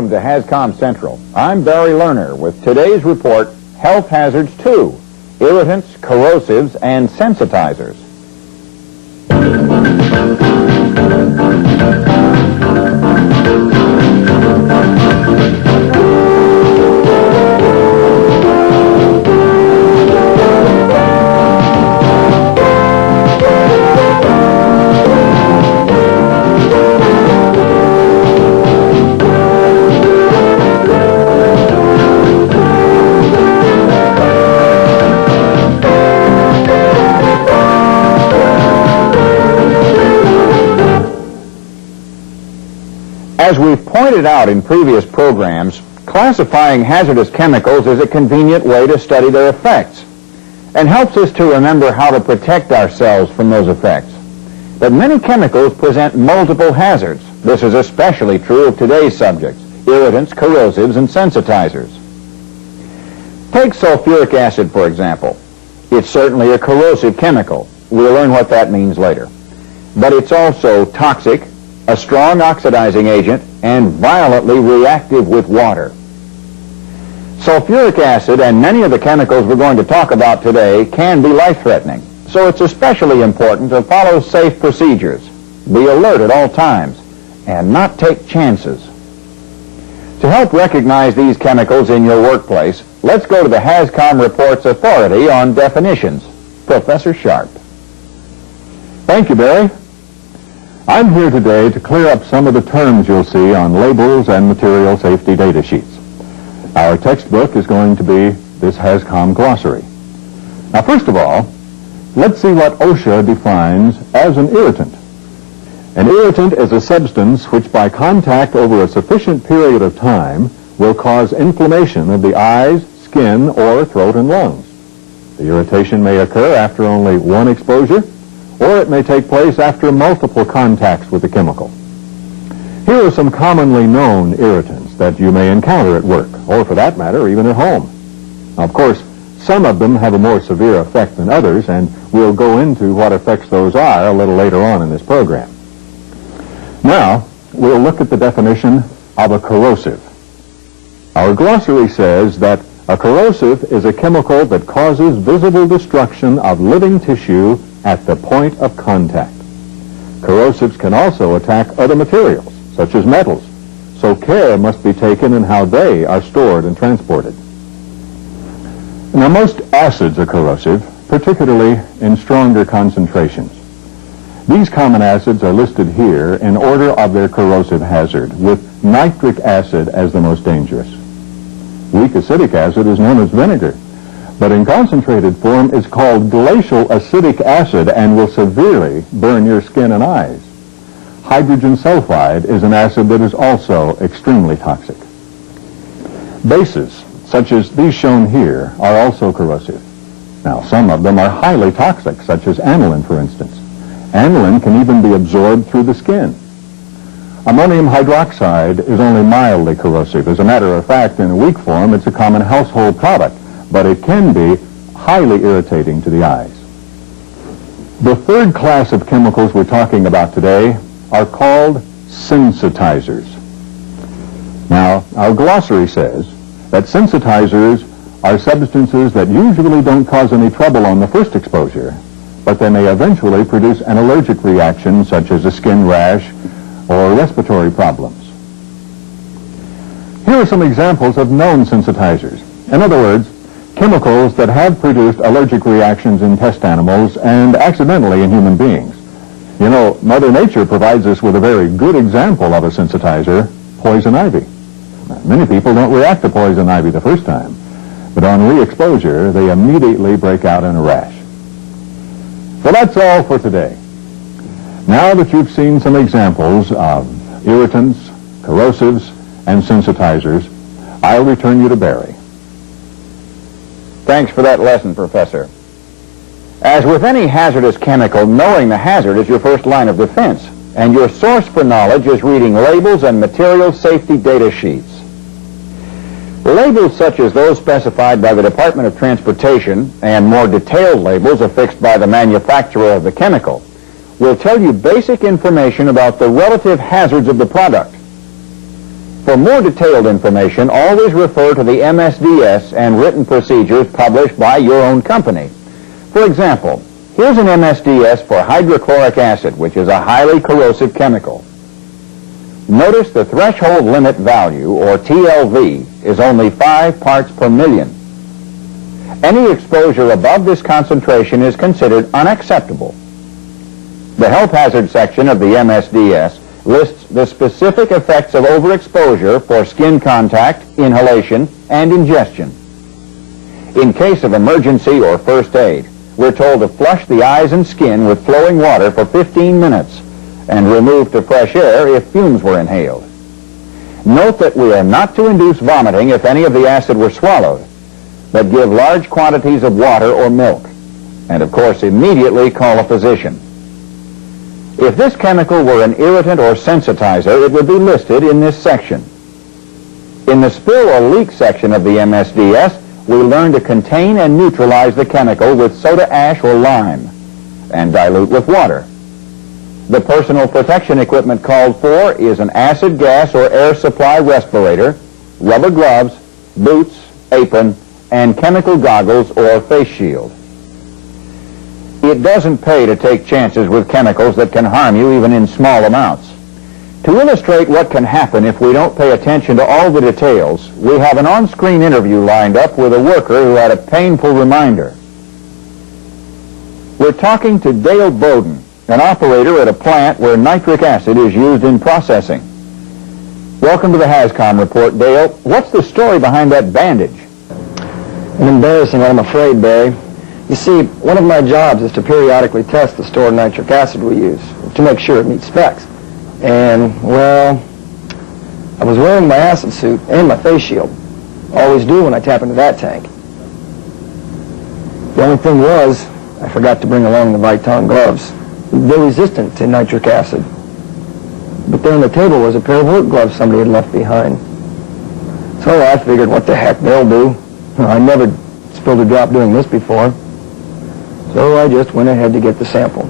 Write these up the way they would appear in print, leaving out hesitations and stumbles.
Welcome to HazCom Central. I'm Barry Lerner with today's report, Health Hazards 2, Irritants, Corrosives, and Sensitizers. As we've pointed out in previous programs, classifying hazardous chemicals is a convenient way to study their effects and helps us to remember how to protect ourselves from those effects. But many chemicals present multiple hazards. This is especially true of today's subjects, irritants, corrosives, and sensitizers. Take sulfuric acid, for example. It's certainly a corrosive chemical. We'll learn what that means later. But it's also toxic, a strong oxidizing agent, and violently reactive with water. Sulfuric acid and many of the chemicals we're going to talk about today can be life-threatening, so it's especially important to follow safe procedures, be alert at all times, and not take chances. To help recognize these chemicals in your workplace, let's go to the HazCom Report's authority on definitions, Professor Sharp. Thank you, Barry. I'm here today to clear up some of the terms you'll see on labels and material safety data sheets. Our textbook is going to be this HazCom glossary. Now, first of all, let's see what OSHA defines as an irritant. An irritant is a substance which by contact over a sufficient period of time will cause inflammation of the eyes, skin, or throat and lungs. The irritation may occur after only one exposure, or it may take place after multiple contacts with the chemical. Here are some commonly known irritants that you may encounter at work, or for that matter, even at home. Now, of course, some of them have a more severe effect than others, and we'll go into what effects those are a little later on in this program. Now, we'll look at the definition of a corrosive. Our glossary says that a corrosive is a chemical that causes visible destruction of living tissue at the point of contact. Corrosives can also attack other materials, such as metals, so care must be taken in how they are stored and transported. Now, most acids are corrosive, particularly in stronger concentrations. These common acids are listed here in order of their corrosive hazard, with nitric acid as the most dangerous. Weak acetic acid is known as vinegar, but in concentrated form it's called glacial acidic acid and will severely burn your skin and eyes. Hydrogen sulfide is an acid that is also extremely toxic. Bases, such as these shown here, are also corrosive. Now, some of them are highly toxic, such as aniline, for instance. Aniline can even be absorbed through the skin. Ammonium hydroxide is only mildly corrosive. As a matter of fact, in a weak form, it's a common household product, but it can be highly irritating to the eyes. The third class of chemicals we're talking about today are called sensitizers. Now, our glossary says that sensitizers are substances that usually don't cause any trouble on the first exposure, but they may eventually produce an allergic reaction such as a skin rash or respiratory problems. Here are some examples of known sensitizers. In other words, chemicals that have produced allergic reactions in test animals and accidentally in human beings. You know, Mother Nature provides us with a very good example of a sensitizer, poison ivy. Now, many people don't react to poison ivy the first time, but on re-exposure, they immediately break out in a rash. So that's all for today. Now that you've seen some examples of irritants, corrosives, and sensitizers, I'll return you to Barry. Thanks for that lesson, Professor. As with any hazardous chemical, knowing the hazard is your first line of defense, and your source for knowledge is reading labels and material safety data sheets. Labels such as those specified by the Department of Transportation and more detailed labels affixed by the manufacturer of the chemical will tell you basic information about the relative hazards of the product. For more detailed information, always refer to the MSDS and written procedures published by your own company. For example, here's an MSDS for hydrochloric acid, which is a highly corrosive chemical. Notice the threshold limit value, or TLV, is only 5 parts per million. Any exposure above this concentration is considered unacceptable. The health hazard section of the MSDS lists the specific effects of overexposure for skin contact, inhalation, and ingestion. In case of emergency or first aid, we're told to flush the eyes and skin with flowing water for 15 minutes and remove to fresh air if fumes were inhaled. Note that we are not to induce vomiting if any of the acid were swallowed, but give large quantities of water or milk, and of course immediately call a physician. If this chemical were an irritant or sensitizer, it would be listed in this section. In the spill or leak section of the MSDS, we learn to contain and neutralize the chemical with soda ash or lime and dilute with water. The personal protection equipment called for is an acid gas or air supply respirator, rubber gloves, boots, apron, and chemical goggles or face shield. It doesn't pay to take chances with chemicals that can harm you even in small amounts. To illustrate what can happen if we don't pay attention to all the details, we have an on-screen interview lined up with a worker who had a painful reminder. We're talking to Dale Bowden, an operator at a plant where nitric acid is used in processing. Welcome to the HazCom report, Dale. What's the story behind that bandage? An embarrassing one, I'm afraid, Barry. You see, one of my jobs is to periodically test the stored nitric acid we use to make sure it meets specs. And, well, I was wearing my acid suit and my face shield. Always do when I tap into that tank. The only thing was, I forgot to bring along the Viton gloves. They're resistant to nitric acid. But there on the table was a pair of work gloves somebody had left behind. So I figured, what the heck, they'll do. I never spilled a drop doing this before. So I just went ahead to get the sample.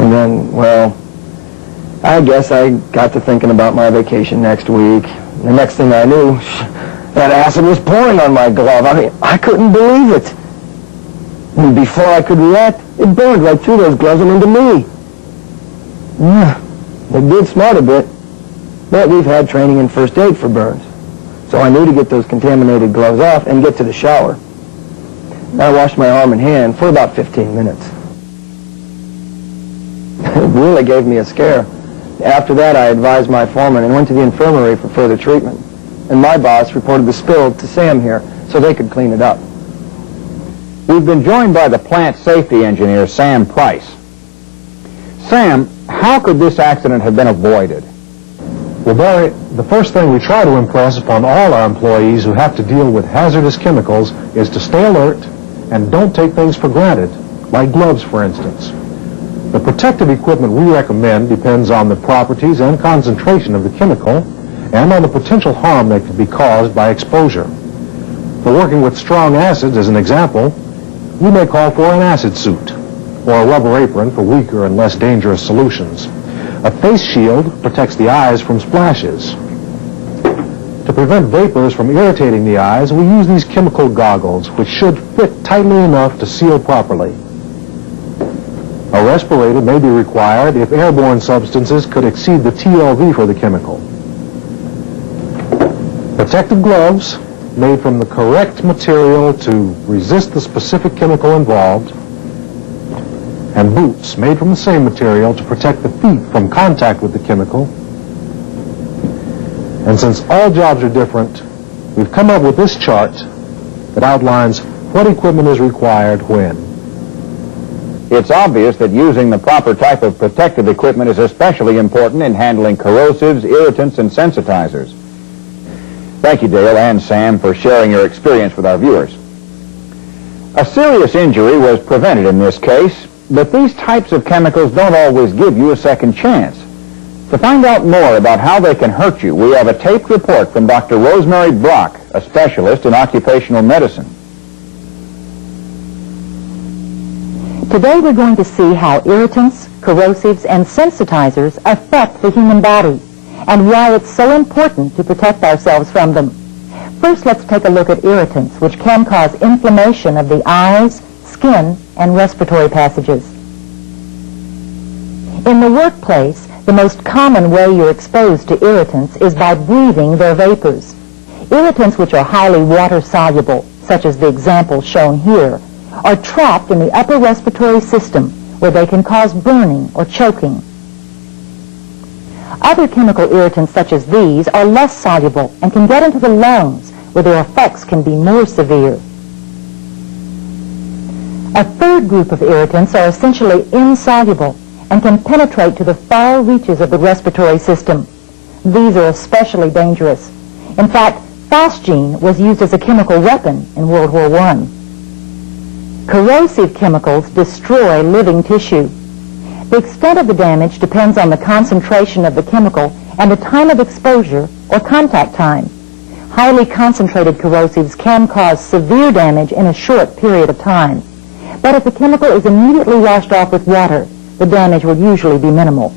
And then, well, I guess I got to thinking about my vacation next week. The next thing I knew, that acid was pouring on my glove. I mean, I couldn't believe it. And before I could react, it burned right through those gloves and into me. Yeah, it did smart a bit, but we've had training in first aid for burns. So I knew to get those contaminated gloves off and get to the shower. I washed my arm and hand for about 15 minutes. It really gave me a scare. After that, I advised my foreman and went to the infirmary for further treatment. And my boss reported the spill to Sam here so they could clean it up. We've been joined by the plant safety engineer, Sam Price. Sam, how could this accident have been avoided? Well, Barry, the first thing we try to impress upon all our employees who have to deal with hazardous chemicals is to stay alert and don't take things for granted, like gloves, for instance. The protective equipment we recommend depends on the properties and concentration of the chemical and on the potential harm that could be caused by exposure. For working with strong acids, as an example, we may call for an acid suit or a rubber apron for weaker and less dangerous solutions. A face shield protects the eyes from splashes. To prevent vapors from irritating the eyes, we use these chemical goggles, which should fit tightly enough to seal properly. A respirator may be required if airborne substances could exceed the TLV for the chemical. Protective gloves made from the correct material to resist the specific chemical involved, and boots made from the same material to protect the feet from contact with the chemical. And since all jobs are different, we've come up with this chart that outlines what equipment is required when. It's obvious that using the proper type of protective equipment is especially important in handling corrosives, irritants, and sensitizers. Thank you, Dale and Sam, for sharing your experience with our viewers. A serious injury was prevented in this case, but these types of chemicals don't always give you a second chance. To find out more about how they can hurt you, we have a taped report from Dr. Rosemary Brock, a specialist in occupational medicine. Today we're going to see how irritants, corrosives, and sensitizers affect the human body, and why it's so important to protect ourselves from them. First, let's take a look at irritants, which can cause inflammation of the eyes, skin, and respiratory passages. In the workplace, the most common way you're exposed to irritants is by breathing their vapors. Irritants which are highly water-soluble, such as the example shown here, are trapped in the upper respiratory system where they can cause burning or choking. Other chemical irritants such as these are less soluble and can get into the lungs where their effects can be more severe. A third group of irritants are essentially insoluble and can penetrate to the far reaches of the respiratory system. These are especially dangerous. In fact, phosgene was used as a chemical weapon in World War I. Corrosive chemicals destroy living tissue. The extent of the damage depends on the concentration of the chemical and the time of exposure or contact time. Highly concentrated corrosives can cause severe damage in a short period of time. But if the chemical is immediately washed off with water, the damage will usually be minimal.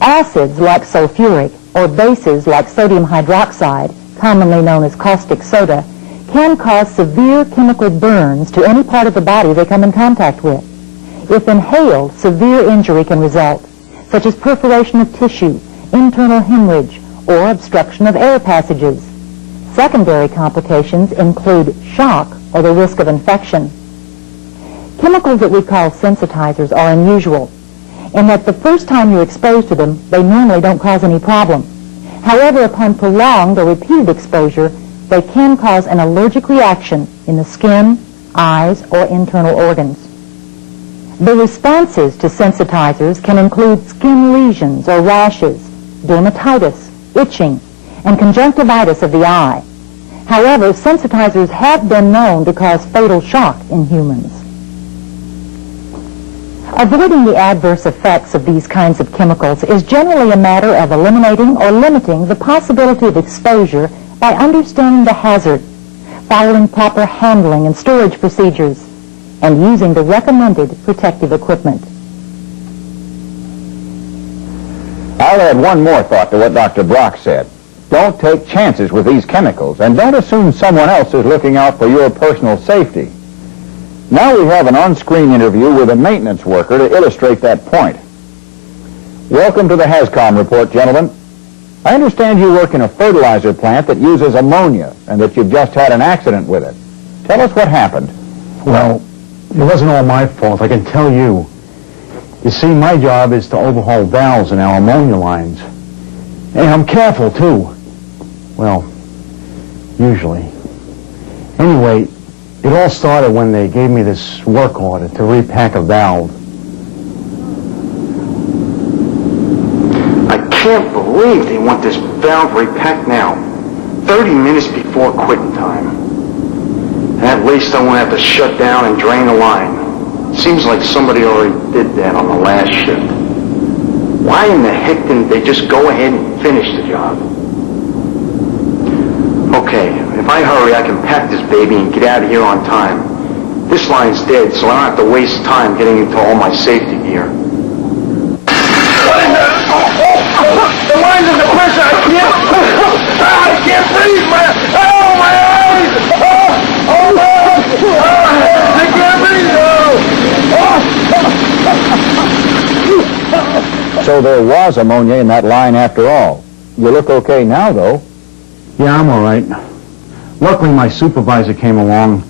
Acids like sulfuric or bases like sodium hydroxide, commonly known as caustic soda, can cause severe chemical burns to any part of the body they come in contact with. If inhaled, severe injury can result, such as perforation of tissue, internal hemorrhage, or obstruction of air passages. Secondary complications include shock or the risk of infection. Chemicals that we call sensitizers are unusual in that the first time you're exposed to them, they normally don't cause any problem. However, upon prolonged or repeated exposure, they can cause an allergic reaction in the skin, eyes, or internal organs. The responses to sensitizers can include skin lesions or rashes, dermatitis, itching, and conjunctivitis of the eye. However, sensitizers have been known to cause fatal shock in humans. Avoiding the adverse effects of these kinds of chemicals is generally a matter of eliminating or limiting the possibility of exposure by understanding the hazard, following proper handling and storage procedures, and using the recommended protective equipment. I'll add one more thought to what Dr. Brock said. Don't take chances with these chemicals, and don't assume someone else is looking out for your personal safety. Now we have an on-screen interview with a maintenance worker to illustrate that point. Welcome to the HAZCOM report, gentlemen. I understand you work in a fertilizer plant that uses ammonia and that you've just had an accident with it. Tell us what happened. Well, it wasn't all my fault, I can tell you. You see, my job is to overhaul valves in our ammonia lines. And I'm careful, too. Well, usually. Anyway, it all started when they gave me this work order to repack a valve. I can't believe they want this valve repacked now, 30 minutes before quitting time. And at least I won't have to shut down and drain the line. Seems like somebody already did that on the last shift. Why in the heck didn't they just go ahead and finish the job? Okay, if I hurry, I can pack this baby and get out of here on time. This line's dead, so I don't have to waste time getting into all my safety gear. The line's under pressure. I can't breathe, man. Oh, my eyes. I can't breathe. So there was ammonia in that line after all. You look okay now, though. Yeah, I'm all right. Luckily, my supervisor came along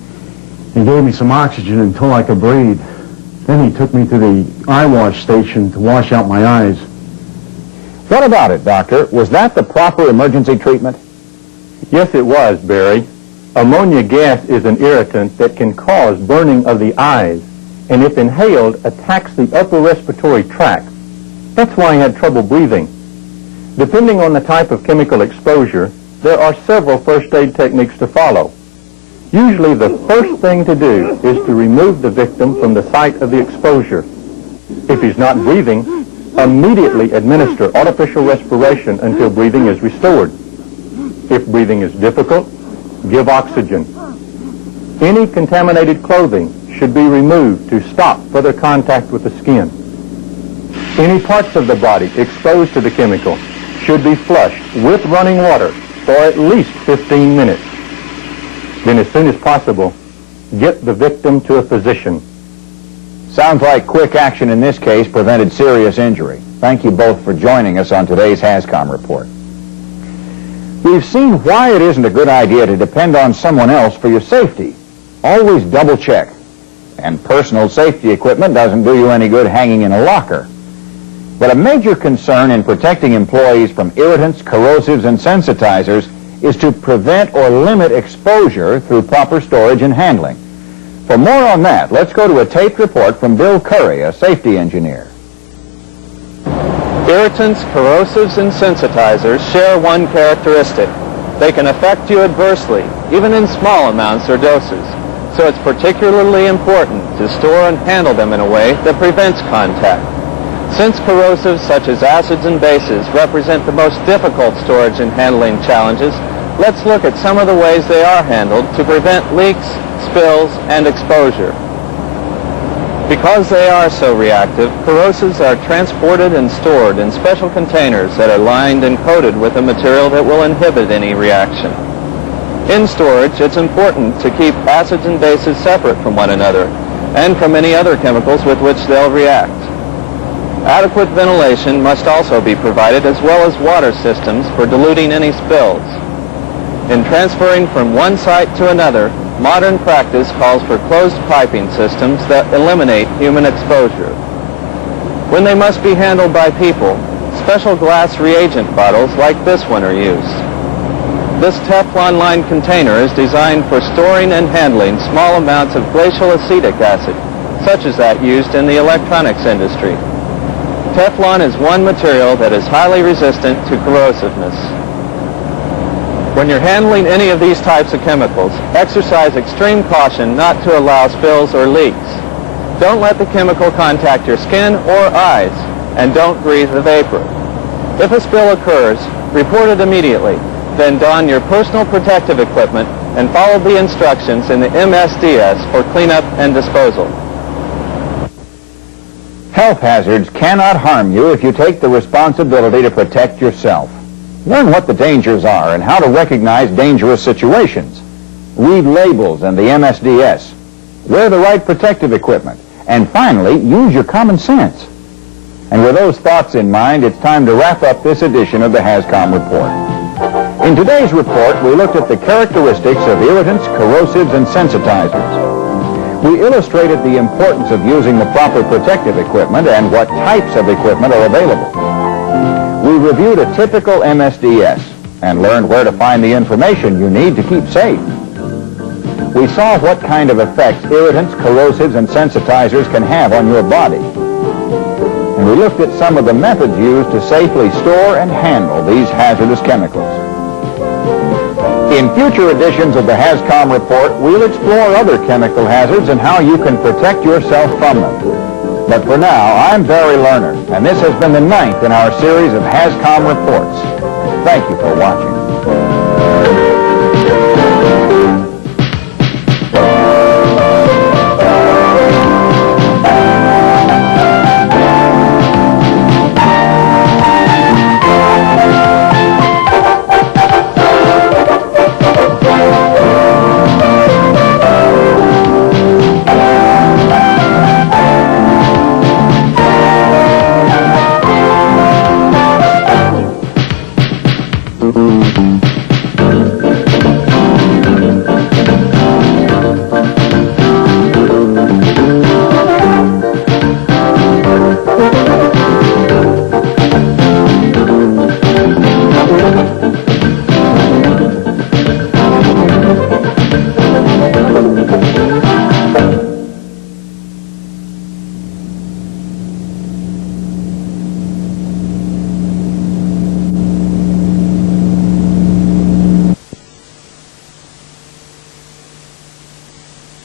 and gave me some oxygen until I could breathe. Then he took me to the eye wash station to wash out my eyes. What about it, Doctor? Was that the proper emergency treatment? Yes, it was, Barry. Ammonia gas is an irritant that can cause burning of the eyes, and if inhaled, attacks the upper respiratory tract. That's why I had trouble breathing. Depending on the type of chemical exposure, there are several first aid techniques to follow. Usually the first thing to do is to remove the victim from the site of the exposure. If he's not breathing, immediately administer artificial respiration until breathing is restored. If breathing is difficult, give oxygen. Any contaminated clothing should be removed to stop further contact with the skin. Any parts of the body exposed to the chemical should be flushed with running water for at least 15 minutes. Then as soon as possible, get the victim to a physician. Sounds like quick action in this case prevented serious injury. Thank you both for joining us on today's HAZCOM report. We've seen why it isn't a good idea to depend on someone else for your safety. Always double check. And personal safety equipment doesn't do you any good hanging in a locker. But a major concern in protecting employees from irritants, corrosives, and sensitizers is to prevent or limit exposure through proper storage and handling. For more on that, let's go to a taped report from Bill Curry, a safety engineer. Irritants, corrosives, and sensitizers share one characteristic. They can affect you adversely, even in small amounts or doses. So it's particularly important to store and handle them in a way that prevents contact. Since corrosives such as acids and bases represent the most difficult storage and handling challenges, let's look at some of the ways they are handled to prevent leaks, spills, and exposure. Because they are so reactive, corrosives are transported and stored in special containers that are lined and coated with a material that will inhibit any reaction. In storage, it's important to keep acids and bases separate from one another and from any other chemicals with which they'll react. Adequate ventilation must also be provided, as well as water systems for diluting any spills. In transferring from one site to another, modern practice calls for closed piping systems that eliminate human exposure. When they must be handled by people, special glass reagent bottles like this one are used. This Teflon-lined container is designed for storing and handling small amounts of glacial acetic acid, such as that used in the electronics industry. Teflon is one material that is highly resistant to corrosiveness. When you're handling any of these types of chemicals, exercise extreme caution not to allow spills or leaks. Don't let the chemical contact your skin or eyes, and don't breathe the vapor. If a spill occurs, report it immediately. Then don your personal protective equipment and follow the instructions in the MSDS for cleanup and disposal. Health hazards cannot harm you if you take the responsibility to protect yourself. Learn what the dangers are and how to recognize dangerous situations. Read labels and the MSDS. Wear the right protective equipment. And finally, use your common sense. And with those thoughts in mind, it's time to wrap up this edition of the HAZCOM report. In today's report, we looked at the characteristics of irritants, corrosives, and sensitizers. We illustrated the importance of using the proper protective equipment and what types of equipment are available. We reviewed a typical MSDS and learned where to find the information you need to keep safe. We saw what kind of effects irritants, corrosives, and sensitizers can have on your body. And we looked at some of the methods used to safely store and handle these hazardous chemicals. In future editions of the HAZCOM report, we'll explore other chemical hazards and how you can protect yourself from them. But for now, I'm Barry Lerner, and this has been the 9th in our series of HAZCOM reports. Thank you for watching.